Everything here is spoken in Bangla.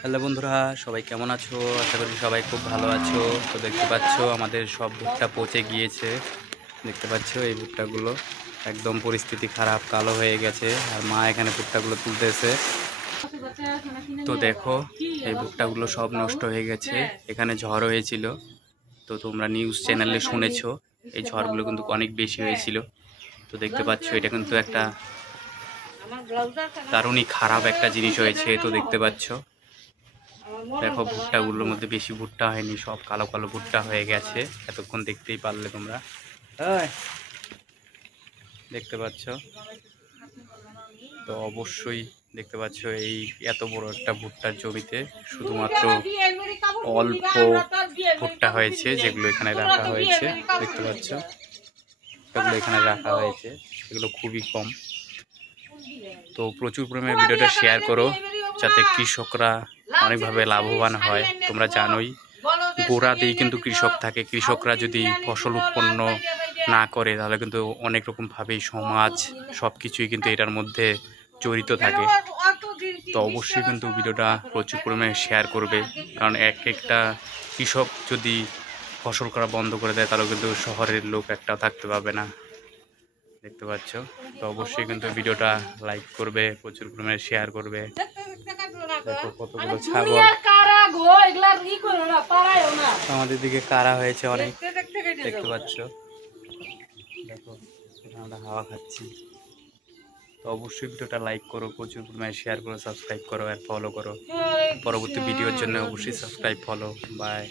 হ্যালো বন্ধুরা, সবাই কেমন আছো? আশা করি সবাই খুব ভালো আছো। তো দেখতে পাচ্ছ আমাদের সব ভুট্টা পচে গিয়েছে। দেখতে পাচ্ছ এই ভুট্টাগুলো একদম পরিস্থিতি খারাপ, কালো হয়ে গেছে। আর মা এখানে ভুট্টাগুলো তুলতেছে। তো দেখো এই ভুট্টাগুলো সব নষ্ট হয়ে গেছে। এখানে ঝড় হয়েছিল, তো তোমরা নিউজ চ্যানেলে শুনেছো এই ঝড়গুলো কিন্তু অনেক বেশি হয়েছিল। তো দেখতে পাচ্ছ এটা কিন্তু একটা দারুণই খারাপ একটা জিনিস হয়েছে। তো দেখতে পাচ্ছ দেখো ভুট্টাগুলোর মধ্যে বেশি ভুট্টা হয়নি, সব কালো কালো ভুট্টা হয়ে গেছে। এতক্ষণ দেখতেই পারলে তোমরা, দেখতে পাচ্ছ। তো অবশ্যই দেখতে পাচ্ছ এই এত বড় একটা ভুট্টার জমিতে শুধুমাত্র অল্প ভুট্টা হয়েছে, যেগুলো এখানে রাখা হয়েছে। দেখতে পাচ্ছ এগুলো এখানে রাখা হয়েছে, এগুলো খুবই কম। তো প্রচুর পরিমাণে ভিডিওটা শেয়ার করো, যাতে কৃষকরা অনেকভাবে লাভবান হয়। তোমরা জানোই গোড়াতেই কিন্তু কৃষক থাকে। কৃষকরা যদি ফসল উৎপন্ন না করে তাহলে কিন্তু অনেক রকমভাবেই সমাজ সব কিছুই কিন্তু এটার মধ্যে জড়িত থাকে। তো অবশ্যই কিন্তু ভিডিওটা প্রচুর পরিমাণে শেয়ার করবে, কারণ একটা কৃষক যদি ফসল করা বন্ধ করে দেয় তাহলে কিন্তু শহরের লোক একটা থাকতে পাবে না। দেখতে পাচ্ছ। তো অবশ্যই কিন্তু ভিডিওটা লাইক করবে, প্রচুর পরিমাণে শেয়ার করবে। দেখো কতগুলো ছাগল আমাদের দিকে কারা হয়েছে অনেক, দেখতে পাচ্ছ। দেখো আমরা হাওয়া খাচ্ছি। তো অবশ্যই ভিডিওটা লাইক করো, প্রচুর পরিমাণে শেয়ার করো, সাবস্ক্রাইব করো আর ফলো করো। পরবর্তী ভিডিওর জন্য অবশ্যই সাবস্ক্রাইব ফলো। বাই।